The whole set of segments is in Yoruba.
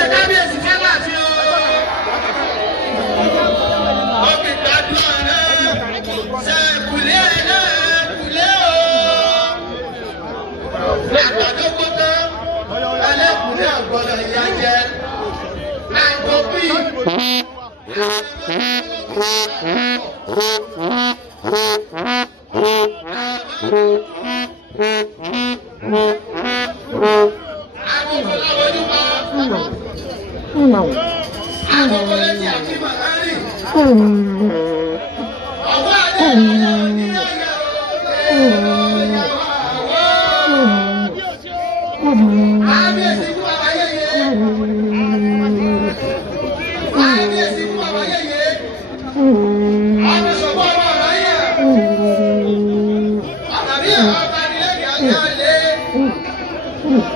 ṣe kábíyèsí fẹ́ láti o. Òkè gbàdúrà náà ṣe kùlé náà kùlé o. Àgbàdo gbọ́dọ̀ ẹlẹ́kùnlé àgbọ̀dọ̀ ìyá jẹ. Àgbo bí.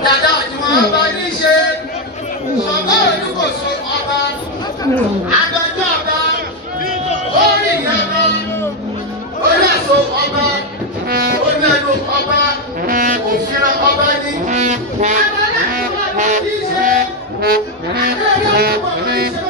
Dada ọ̀jọ̀gbọ́n ọba ní ṣe sọ̀gbọ́n olùkóso ọba adájọ́ ọba orí ìyàbá orí ẹ̀sọ́ ọba onílù ọba òfin ọba ní. Adájọ́ ọba ní ṣe adájọ́ ọba ní ṣe.